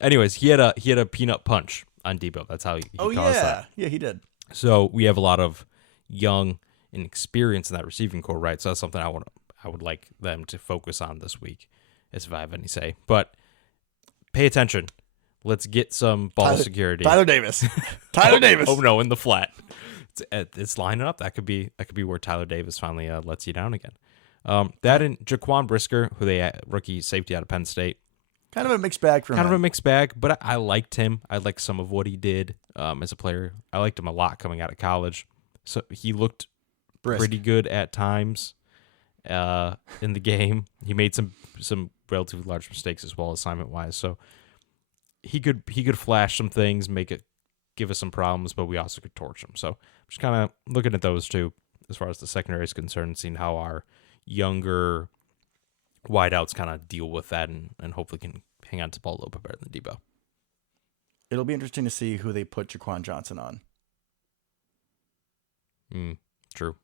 anyways, he had a peanut punch on Debo. That's how he calls that. Yeah, he did. So we have a lot of young and experience in that receiving core, right? So that's something I would like them to focus on this week, as if I have any say. But pay attention. Let's get some ball security. Tyler Davis. Tyler Davis. Oh no, in the flat. It's lining up. That could be where Tyler Davis finally lets you down again. That and Jaquan Brisker, who they rookie safety out of Penn State. Kind of a mixed bag for him. Kind of a mixed bag, but I liked him. I liked some of what he did as a player. I liked him a lot coming out of college. So he looked pretty good at times in the game. He made some relatively large mistakes as well, assignment wise. So he could flash some things, give us some problems, but we also could torch him. So just kind of looking at those two as far as the secondary is concerned, seeing how our younger wideouts kind of deal with that and hopefully can hang on to the ball a little bit better than Debo. It'll be interesting to see who they put Jaquan Johnson on. True.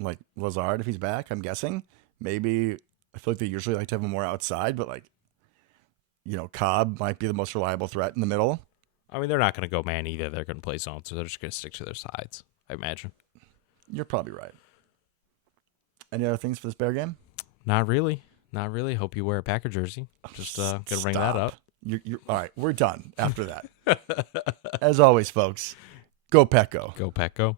Like Lazard, if he's back, I'm guessing. Maybe, I feel like they usually like to have him more outside, but Cobb might be the most reliable threat in the middle. I mean, they're not going to go man either. They're going to play zone, so they're just going to stick to their sides, I imagine. You're probably right. Any other things for this Bear game? Not really. Hope you wear a Packer jersey. Just going to bring that up. You're all right. We're done after that. As always, folks, go Pack Go. Go Pack Go.